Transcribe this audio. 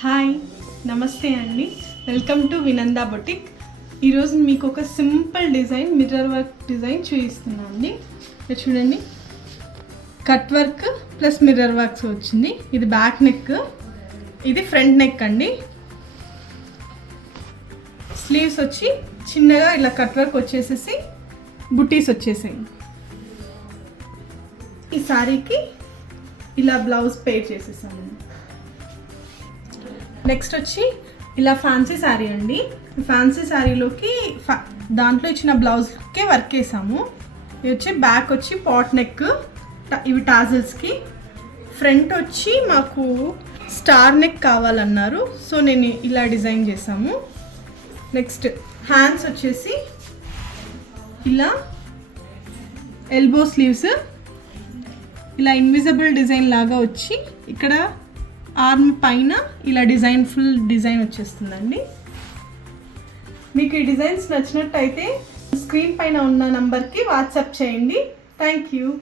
Hi నమస్తే అండి, welcome to వినందా boutique. ఈరోజు మీకు ఒక simple design mirror work design చూపిస్తున్నాను అండి. ఇక్కడ చూడండి, cut work plus mirror works వచ్చింది. ఇది బ్యాక్ నెక్, ఇది ఫ్రంట్ నెక్ అండి. స్లీవ్స్ వచ్చి చిన్నగా ఇలా కట్ వర్క్ వచ్చేసేసి బుటీస్ వచ్చేసాయి. ఈ శారీకి ఇలా బ్లౌజ్ పేర్ చేసేసాము. నెక్స్ట్ వచ్చి ఇలా ఫ్యాన్సీ శారీ అండి. ఫ్యాన్సీ శారీలోకి దాంట్లో ఇచ్చిన బ్లౌజ్కి వర్క్ వేసాము. ఇది వచ్చి బ్యాక్ వచ్చి పాట్ నెక్, ఇవి టాజల్స్కి. ఫ్రంట్ వచ్చి మాకు స్టార్ నెక్ కావాలన్నారు, సో నేను ఇలా డిజైన్ చేసాము. నెక్స్ట్ హ్యాండ్స్ వచ్చేసి ఇలా ఎల్బో స్లీవ్స్, ఇలా ఇన్విజిబుల్ డిజైన్ లాగా వచ్చి ఇక్కడ ఆర్మ్ పైన ఇలా డిజైన్, ఫుల్ డిజైన్ వచ్చేస్తుందండి. మీకు ఈ డిజైన్స్ నచ్చినట్టయితే స్క్రీన్ పైన ఉన్న నంబర్కి వాట్సాప్ చేయండి. Thank you.